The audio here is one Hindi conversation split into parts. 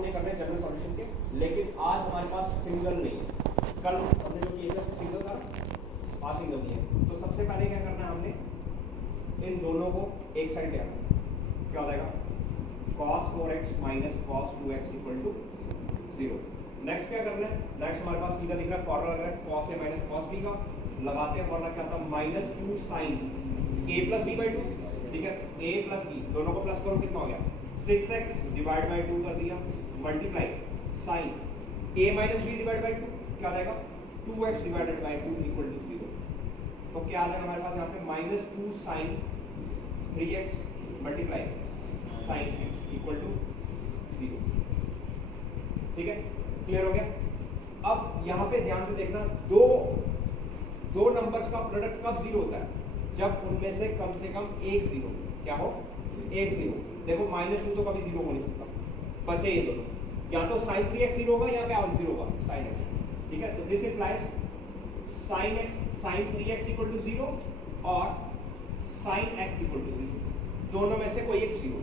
हमने करने जनरल सॉल्यूशन के, लेकिन आज हमारे पास सिंगल नहीं है। कल हमने जो किया था उसमें सिंगल था, आज सिंगल नहीं है। तो सबसे पहले क्या करना है, हमने इन दोनों को एक साइड ले आना। क्या हो जाएगा, cos 4x minus cos 2x equal to 0। Next क्या करना है, नेक्स्ट हमारे पास सीधा दिख रहा है फॉर्मूला लग रहा है cos a minus cos b का। लगाते हैं फॉर्मूला क्या था, minus 2 sin a plus b by 2। ठीक है, a प्लस b दोनों को प्लस करो, कितना हो गया 6x डिवाइड बाई 2 कर दिया, multiply sin a minus b divide by 2 क्या आ जाएगा 2x divided by 2 equal to 0। तो क्या आ जाएगा हमारे पास यहाँ पे minus 2 sin 3x multiply sin x equal to 0। ठीक है, क्लियर हो गया। अब यहाँ पे ध्यान से देखना, दो नंबर्स का प्रोडक्ट कब जीरो होता है, जब उनमें से कम एक जीरो क्या हो, एक जीरो। देखो -2 तो कभी जीरो हो नहीं सकता, बचे ये दोनों, या तो sin 3x जीरो होगा या क्या जीरो होगा sin x। ठीक है, तो this implies sin 3x equal to 0 और sin x इक्वल टू 0, दोनों में से कोई एक जीरो।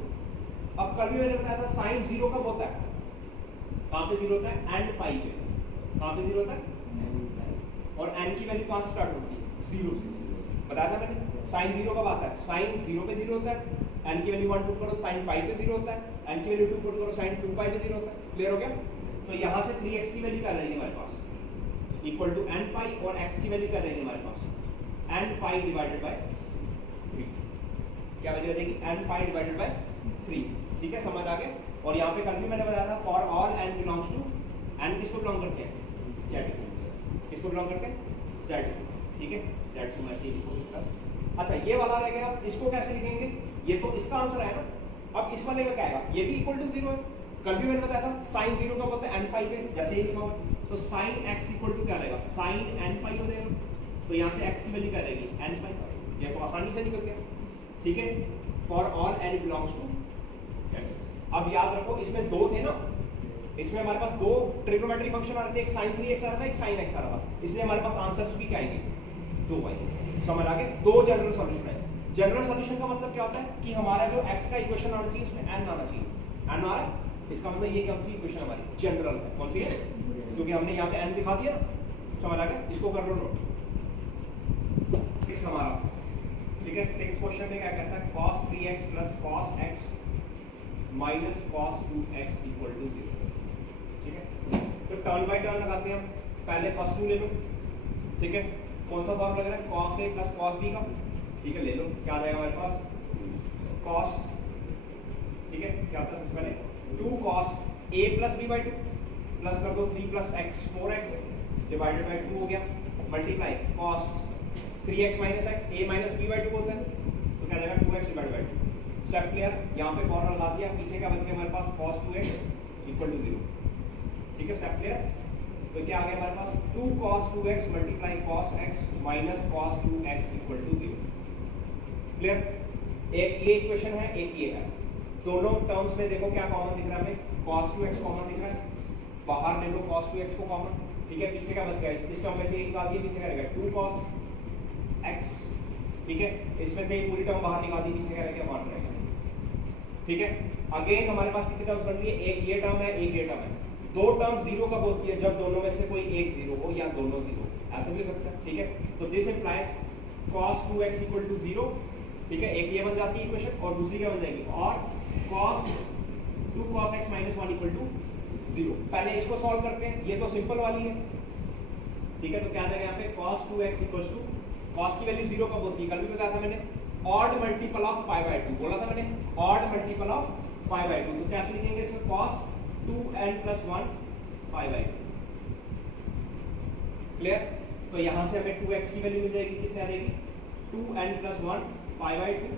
अब कल भी मैंने बताया था sin 0 कब होता है, कहां पे जीरो होता है, एंड पाई पे। कहां पे जीरो होता है, और n की वैल्यू कहां से स्टार्ट होती है, 0 से। बताया था मैंने, sin 0 कब आता है, sin 0 पे 0 होता है, n की वैल्यू 1 पुट करो sin पाई पे 0 होता है, n की वैल्यू 2 पुट करो sin 2 पाई पे 0 होता है। क्लियर हो गया। तो यहां से 3x की वैल्यू क्या आ जाएगी हमारे पास, इक्वल टू n पाई, और x की वैल्यू क्या आ जाएगी हमारे पास, n पाई डिवाइडेड बाय 3। क्या वैल्यू आ जाएगी, n पाई डिवाइडेड बाय 3। ठीक है, समझ आ गया। और यहाँ पे कल भी मैंने बताया था for all n belongs to, n किसको बिलोंग करते हैं, z। किसको बिलोंग करते हैं, z। ठीक है, z को मैं ऐसे लिखूंगा। अच्छा, ये वाला रह गया, इसको कैसे लिखेंगे, ये तो इसका आंसर है ना। अब इस वाले का क्या आएगा, ये भी इक्वल टू 0 है। कल भी मैंने बताया था sin 0 कब होता है, n पाई पे, जैसे ही लिखा हुआ। तो sin x इक्वल टू क्या रहेगा, sin n पाई हो जाएगा। तो यहाँ से x की वैल्यू क्या रहेगी, n पाई। ये तो आसानी से निकल गया। ठीक है, for all n belongs to z। अब याद रखो, इसमें दो थे ना, इसमें हमारे पास दो ट्रिग्नोमेट्रिक फंक्शन आ रहे थे, एक sin 3x आ रहा था, एक sin x आ रहा था। इसलिए हमारे पास आंसर्स भी क्या आएंगे, दो आएंगे। समझ आ गया, दो जनरल सॉल्यूशन है। जनरल सॉल्यूशन का मतलब क्या होता है कि हमारा जो x का इक्वेशन आना चाहिए उसमें n आना चाहिए। n आ रहा है, इसका मतलब ये कौन सी इक्वेशन हमारी जनरल है, कौन सी है, क्योंकि हमने यहाँ पे n दिखा दिया ना। समझ आ गया, इसको कर लो नोट। इस हमारा ठीक है, 6 क्वेश्चन में क्या कहता है, cos 3x plus cos x minus cos 2x equal to 0। ठीक है, तो टर्न बाय टर्न लगाते हैं हम। पहले फर्स्ट 2 ले लो। ठीक है, कौन सा फॉर्म लग रहा है, cos a plus cos b का। ठीक है, ले लो, क्या आ जाएगा हमारे पास, cos। ठीक है, क्या आता है सबसे पहले 2 cos a plus b by 2 plus कर दो 3 plus x 4x divided by 2 हो गया, multiply cos 3x minus x a minus b by 2 होता है, तो क्या आ जाएगा 2x divided by 2। Step clear, यहाँ पे फॉर्मूला लगा दिया, पीछे क्या बच गया हमारे पास cos 2x इक्वल टू 0। ठीक है, स्टेप क्लियर। तो क्या आ गया हमारे पास 2 cos 2x multiply cos x minus cos 2x equal to 0। Clear, एक ये इक्वेशन है, एक ये है। दोनों टर्म्स में देखो क्या कॉमन दिख रहा है हमें, cos 2x कॉमन दिख रहा है, बाहर ले लो cos 2x को कॉमन। ठीक है, पीछे क्या बच गया, इस टर्म में से एक निकाल दिया, पीछे क्या रहेगा 2 cos x। ठीक है, इसमें से पूरी टर्म बाहर निकाल दी, पीछे क्या रहेगा 1 रहेगा। ठीक है, अगेन हमारे पास कितनी टर्म्स बन रही है, एक ये टर्म है, एक ये टर्म है। दो टर्म जीरो कब होती है, जब दोनों में से कोई एक जीरो हो या दोनों जीरो, ऐसा भी हो सकता है। ठीक है, तो this implies cos 2x equal to 0। ठीक है, एक ये बन जाती है इक्वेशन, और दूसरी क्या बन जाएगी, और cos 2 cos x minus 1 equal to 0। पहले इसको सॉल्व करते हैं, ये तो सिंपल वाली है। ठीक है, तो क्या आ जाएगा यहाँ पे cos 2x equal to, cos की वैल्यू 0 कब होती है, कल भी बताया था मैंने, odd multiple of pi by 2 बोला था मैंने, odd multiple of pi by 2। तो कैसे लिखेंगे इसमें, cos 2n plus 1 pi by 2। Clear, तो यहां से हमें 2x की वैल्यू मिल जाएगी, कितने आ जाएगी 2n प्लस 1 पाई बाय 2,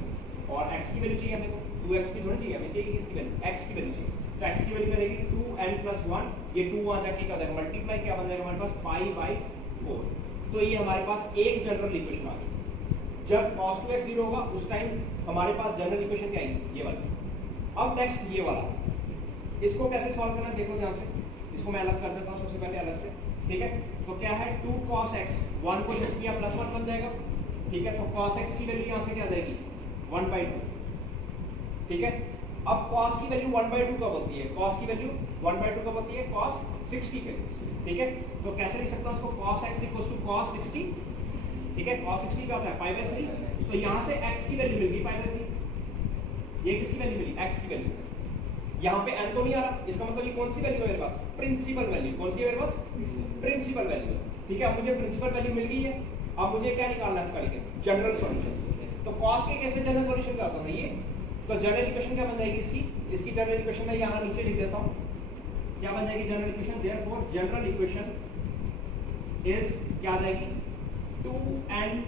और x की वैल्यू चाहिए हमें, तो 2x की थोड़ी चाहिए हमें, चाहिए किसकी वैल्यू, x की वैल्यू चाहिए। तो x की वैल्यू रहेगी 2n प्लस 1, ये 2 वहां जाके क्या हो जाएगा, मल्टीप्लाई क्या बन जाएगा हमारे पास पाई बाय 4। तो ये हमारे पास एक जनरल इक्वेशन आ गई। जब cos 2x 0 होगा उस टाइम हमारे पास जनरल इक्वेशन क्या आएगी, ये वाली। अब नेक्स्ट ये वाला, इसको कैसे सॉल्व करना देखो ध्यान से, इसको मैं अलग कर देता हूं सबसे पहले अलग से। ठीक है, तो क्या है 2 cos x, 1 को शिफ्ट किया प्लस 1 बन जाएगा। ठीक है, तो cos x की वैल्यू यहां से क्या आ जाएगी 1/2। ठीक है, अब cos की वैल्यू 1/2 कब होती है? cos की वैल्यू 1/2 कब होती है? cos 60 के लिए, ठीक है। तो कैसे लिख सकता हूं उसको? cos x equals to cos 60, ठीक है। cos 60 क्या होता है? Pi by 3। तो यहां से x की वैल्यू मिल गई पाई बाय 3। ये किसकी वैल्यू मिली? x की वैल्यू। यहां पे n तो नहीं आ रहा, इसका मतलब ये कौन सी वैल्यू है मेरे पास? Principal value. कौन सी है मेरे पास? प्रिंसिपल वैल्यू, ठीक है। अब मुझे प्रिंसिपल वैल्यू मिल गई है, अब मुझे क्या निकालना है इसका? लिखे जनरल सॉल्यूशन। तो cos के केस में जनरल सॉल्यूशन क्या होता है ये? तो जनरल इक्वेशन क्या बन जाएगी इसकी? इसकी जनरल इक्वेशन मैं यहां नीचे लिख देता हूं। क्या बन जाएगी general equation? Therefore general equation is क्या आ जाएगी? 2n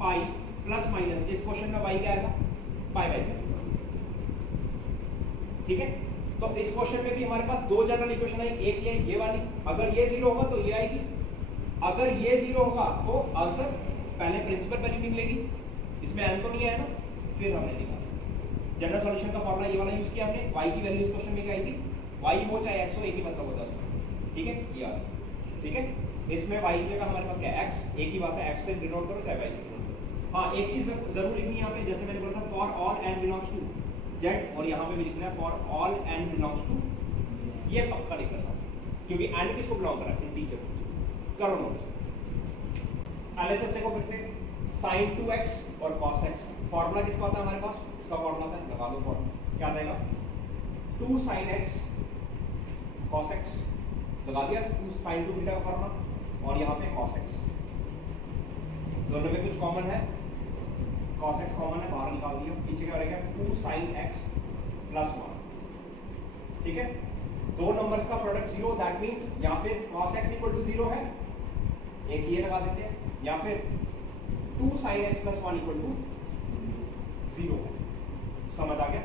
पाई प्लस माइनस, इस क्वेश्चन में y क्या आएगा? पाई बाय 2, ठीक है। तो इस क्वेश्चन में भी हमारे पास दो जनरल इक्वेशन है, एक ये वाली। अगर ये 0 होगा तो ये आएगी, अगर ये 0 होगा तो आंसर पहले प्रिंसिपल वैल्यू निकलेगी, इसमें n तो नहीं है ना, फिर हमने निकाला जनरल सॉल्यूशन का फॉर्मूला ये वाला यूज किया हमने। y की वैल्यू इस क्वेश्चन में क्या आई थी? y हो चाहे x हो, एक ही मतलब होता है, ठीक है। ये आ गया, ठीक है। इसमें y की जगह हमारे पास क्या है? x, एक ही बात है, x से डिनोट करो चाहे y से डिनोट करो। हाँ, एक चीज जरूर लिखनी है यहाँ पे, जैसे मैंने बोला था for all n belongs to z, और यहाँ पे भी लिखना है for all n belongs to, ये पक्का लिखना साथ, क्योंकि n किसको बिलोंग कर रहा है? इंटीजर। करो नोट। एलएचएस देखो फिर से, sin 2x और cos x। फार्मूला किसका होता है हमारे पास? इसका फार्मूला था, लगा दो फार्मूला, क्या आएगा? 2 sin x cos x, लगा दिया 2 sin 2 थीटा का फार्मूला, और यहाँ पे cos x। दोनों में कुछ कॉमन है, cos x कॉमन है, बाहर निकाल दिया। पीछे क्या रहेगा? 2 sin x प्लस 1, ठीक है। दो नंबर्स का प्रोडक्ट 0, दैट मींस या फिर cos x इक्वल टू 0 है, एक ये लगा देते हैं, या फिर 2 sin x plus 1 equal to 0 है। समझ आ गया?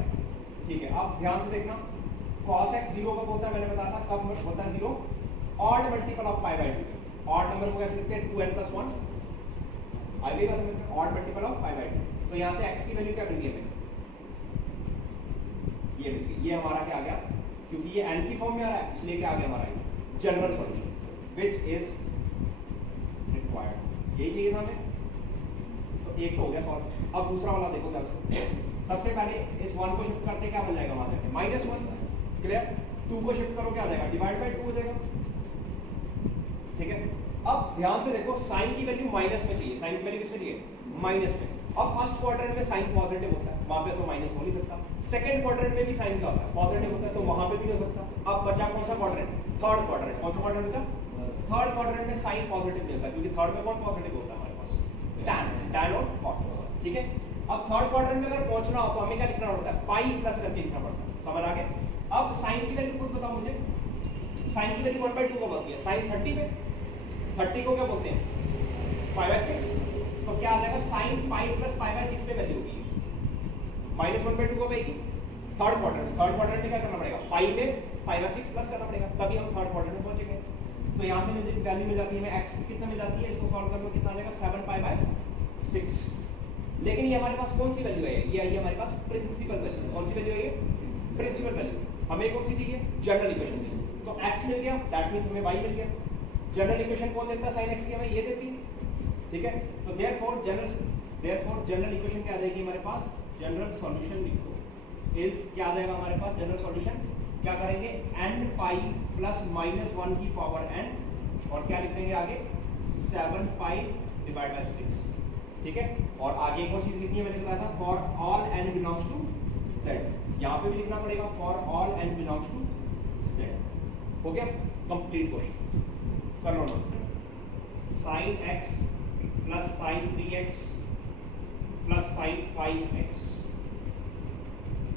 ठीक है। अब ध्यान से देखना, cos x 0 कब होता है? मैंने बताया था कब होता है 0? Odd multiple of pi by 2। Odd number को कैसे लिखते हैं? 2n plus 1। आगे कैसे लिखते हैं? Odd multiple of pi by 2। तो यहां से x की वैल्यू क्या मिल गई हमें? ये मिल गई। ये हमारा क्या आ गया? क्योंकि ये n की फॉर्म में आ रहा है, इसलिए क्या आ गया हमारा? General solution which is required. यही चाहिए था हमें, तो एक तो हो गया सॉल्व। अब दूसरा वाला देखो ध्यान से। सबसे पहले इस 1 को शिफ्ट करते क्या बन जाएगा वहां जाके? -1, क्लियर। 2 को शिफ्ट करो क्या आ जाएगा? डिवाइड बाय 2 हो जाएगा, ठीक है। अब ध्यान से देखो, साइन की वैल्यू माइनस में चाहिए। साइन की वैल्यू किसमें चाहिए? माइनस में। अब फर्स्ट क्वाड्रेंट में साइन पॉजिटिव होता है, वहां पे तो माइनस हो नहीं सकता। सेकंड क्वाड्रेंट में भी साइन क्या होता है? पॉजिटिव होता है, तो वहां पे भी नहीं हो सकता। अब बचा कौन सा क्वाड्रेंट? Third quadrant. कौन सा क्वाड्रेंट बचा? थर्ड क्वाड्रेंट में साइन पॉजिटिव नहीं होता, क्योंकि थर्ड में कौन पॉजिटिव होता है हमारे पास? tan और cot, ठीक है। अब थर्ड क्वाड्रेंट में अगर पहुंचना हो तो हमें क्या लिखना पड़ता है? पाई प्लस करके लिखना पड़ता है। समझ आ गया? अब साइन की वैल्यू खुद बताओ मुझे। साइन की वैल्यू 1/2 कब होती है? साइन 30 में। 30 को क्या बोलते हैं? Pi by 6। तो क्या आ जाएगा? Sine pi plus pi by 6 पे वैल्यू होगी, -1/2 कब आएगी? Third quadrant. थर्ड क्वाड्रेंट में क्या करना पड़ेगा? पाई में पाई बाय 6 प्लस करना पड़ेगा, तभी हम थर्ड क्वाड्रेंट में पहुंचेंगे। तो यहाँ से मुझे वैल्यू मिल जाती है, मैं x कितना मिल जाती है, इसको सॉल्व कर लो, कितना आ जाएगा? 7 पाई बाय 6। लेकिन ये हमारे पास कौन सी वैल्यू है? ये आई है हमारे पास प्रिंसिपल वैल्यू। कौन सी वैल्यू है ये? Principal value. हमें कौन सी चाहिए? जनरल इक्वेशन चाहिए। तो x मिल गया, दैट मींस हमें y मिल गया। जनरल इक्वेशन कौन देता है? sin x की हमें ये देती है, ठीक है। तो देयरफॉर जनरल इक्वेशन क्या आ जाएगी हमारे पास? जनरल सॉल्यूशन लिखो इज क्या आ जाएगा हमारे पास? जनरल सॉल्यूशन क्या करेंगे? n पाई प्लस -1 की पावर n, और क्या लिख देंगे आगे? 7 पाई डिवाइड बाय 6, ठीक है। और आगे एक और चीज लिखनी है, मैंने बताया था for all n belongs to z। यहां पे भी लिखना पड़ेगा for all n belongs to z। हो गया कंप्लीट क्वेश्चन। कर लो ना। sin x plus sin 3x plus sin 5x,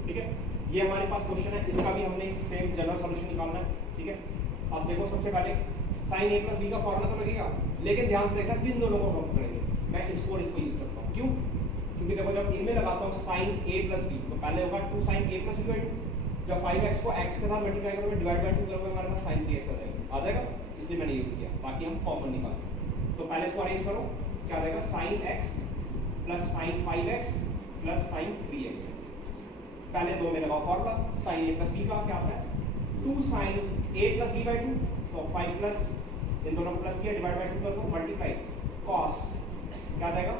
ठीक है। ये हमारे पास क्वेश्चन है, इसका भी हमने सेम जनरल सॉल्यूशन निकालना है, ठीक है। अब देखो सबसे पहले sin a प्लस b का फॉर्मूला तो लगेगा, लेकिन ध्यान से देखना किन दोनों को कम करेंगे। मैं इसको और इसको यूज करता हूँ, क्यों? क्योंकि देखो जब इनमें लगाता हूँ sin a प्लस b, तो पहले होगा 2 sin a प्लस b/2। जब 5x को x के साथ मल्टीप्लाई करोगे, डिवाइड बाय 2 करोगे, हमारे पास sin 3x आ जाएगा, इसलिए मैंने यूज किया, ताकि हम कॉमन निकाल सकें। तो पहले इसको अरेंज करो, क्या आ जाएगा? sin x plus sin 5x plus sin 3x। पहले दो में लगाओ formula, sin a plus b का क्या आता है? 2 sin a प्लस b/2, तो 5 प्लस इन दोनों को प्लस किया, डिवाइड बाय 2 कर दो, मल्टीप्लाई cos क्या आ जाएगा?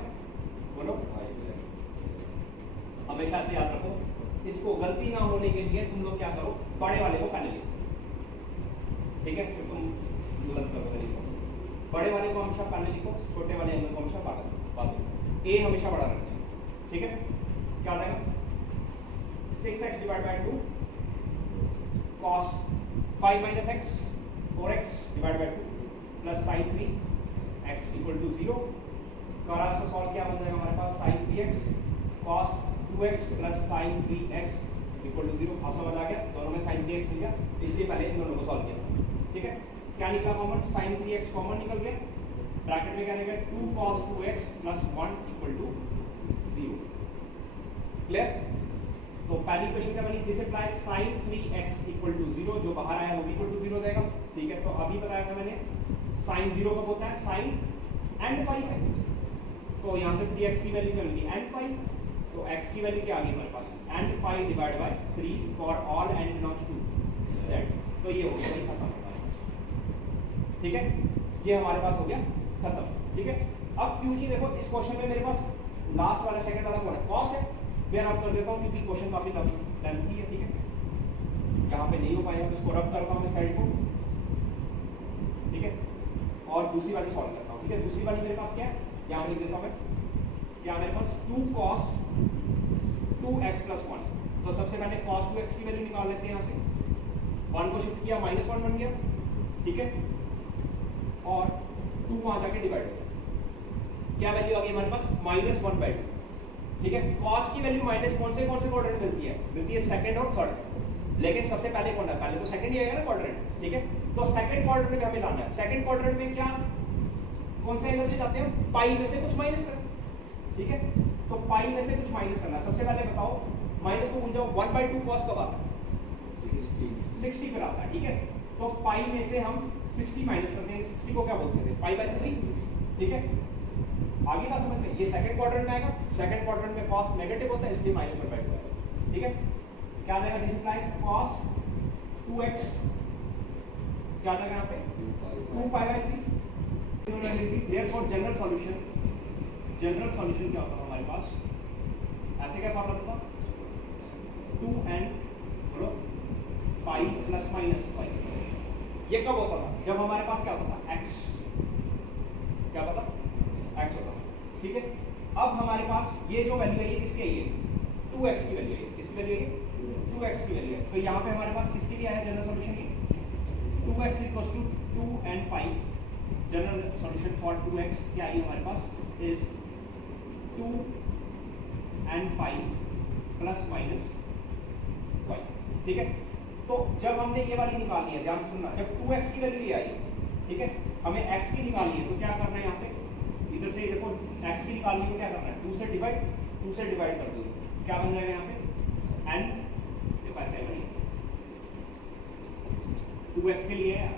बोलो, हमेशा से याद रखो इसको गलती ना होने के लिए तुम लोग क्या करो, बड़े वाले को पहले लिखो, ठीक है, फिर तुम गलत करोगे लिखो, बड़े वाले को हमेशा पहले लिखो, छोटे वाले एंगल को हमेशा बाद में, ए हमेशा बड़ा रहना चाहिए, ठीक है। क्या आ जाएगा 6x divide by 2 cos 5 minus x 4x divide by 2 plus sin 3x equal to 0। करास को सॉल्व किया बन जाएगा हमारे पास sin 3x cos 2x plus sin 3x equal to 0। आप समझ आ गया, दोनों में sin 3x मिल गया, इसलिए पहले इन दोनों को सॉल्व किया, ठीक है। क्या निकला कॉमन, sin 3x कॉमन निकल गया, ब्रैकेट में क्या रहेगा 2 cos 2x plus 1 equal to 0। Clear. तो पहली क्वेश्चन क्या बनी, this implies sin 3x equal to 0, जो बाहर आया वो भी इक्वल टू 0 हो जाएगा, ठीक है। तो अभी बताया था मैंने sin 0 कब होता है, sin and pi है, तो यहाँ से 3x की वैल्यू क्या मिली and pi, तो x की वैल्यू क्या आ गई हमारे पास and pi divide by 3 for all n belongs to z। तो ये हो गया भाई खत्म हमारे पास, ठीक है, ये हमारे पास हो गया खत्म, ठीक है। अब क्योंकि देखो इस क्वेश्चन में मेरे पास लास्ट वाला सेकंड वाला कौन है, cos है, मैं रब कर देता हूँ क्योंकि क्वेश्चन काफी लेंथी है, ठीक है, यहाँ पे नहीं हो पाएगा तो इसको रब करता हूँ मैं साइड को, ठीक है, और दूसरी वाली सॉल्व करता हूँ, ठीक है। दूसरी वाली मेरे पास क्या है, यहाँ पे लिख देता हूँ मैं, क्या मेरे पास 2 cos 2x प्लस 1, तो सबसे पहले cos 2x की वैल्यू निकाल लेते हैं, यहाँ से 1 को शिफ्ट किया -1 बन गया, ठीक है, और 2 वहां जाके डिवाइड हो गया, क्या वैल्यू आ गई हमारे पास -1/2, ठीक है। cos की वैल्यू माइनस कौन से क्वाड्रेंट मिलती है सेकंड और थर्ड, लेकिन सबसे पहले कौन है, पहले तो सेकंड ही आएगा ना क्वाड्रेंट, ठीक है। तो सेकंड क्वाड्रेंट में हमें लाना है, सेकंड क्वाड्रेंट में क्या कौन से एंगल से जाते हैं, पाई में से कुछ माइनस कर, ठीक है, तो पाई में से कुछ माइनस करना है। सबसे पहले बताओ माइनस को भूल जाओ, 1/2 cos कब आता है 60 पर आता है, ठीक है। तो पाई में से हम 60 माइनस करते हैं, 60 को क्या बोलते थे π/3, ठीक है। आगे बात समझ में, ये सेकंड क्वाड्रेंट में आएगा, सेकंड क्वाड्रेंट में cos नेगेटिव होता है इसलिए -1/2 आएगा, ठीक है। क्या आ जाएगा, दिस इंप्लाइज cos 2x क्या आ जाएगा यहाँ पे 2π/3। देयरफॉर जनरल सॉल्यूशन क्या होता है हमारे पास, ऐसे क्या फॉर्मूला था 2n बोलो पाई प्लस माइनस पाई। ये कब होता था, जब हमारे पास क्या होता था x, क्या होता था x होता था, ठीक है। अब हमारे पास ये जो वैल्यू है ये किसकी है, ये 2x की वैल्यू है, किसकी वैल्यू है 2x की वैल्यू है। तो यहाँ पे हमारे पास किसके लिए आया जनरल सॉल्यूशन, ये 2x equals to 2n pi, general solution for 2x क्या आई हमारे पास is 2n pi plus minus y, ठीक है। तो जब हमने ये वाली निकालनी है, ध्यान से सुनना, जब 2x की वैल्यू ये आई, ठीक है, हमें x की निकालनी है, तो क्या करना है यहाँ पे, इधर से देखो x की निकालनी है तो क्या करना है 2 से डिवाइड कर दो, क्या बन जाएगा यहाँ पे n, देखो ऐसे बनी 2x के लिए है,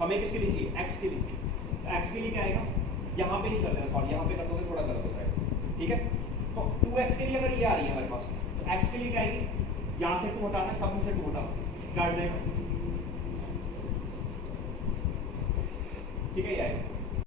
हमें किसके लिए चाहिए x के लिए, तो x के लिए क्या आएगा, यहाँ पे नहीं कर देना, सॉरी यहाँ पे कर दोगे थोड़ा गलत हो जाएगा, ठीक है। तो 2x के लिए अगर ये आ रही है हमारे पास, तो x के लिए क्या आएगी, यहाँ से 2 हटाना, सब में से 2 हटाओ, क्या आ जाएगा, ठीक है, ये आएगा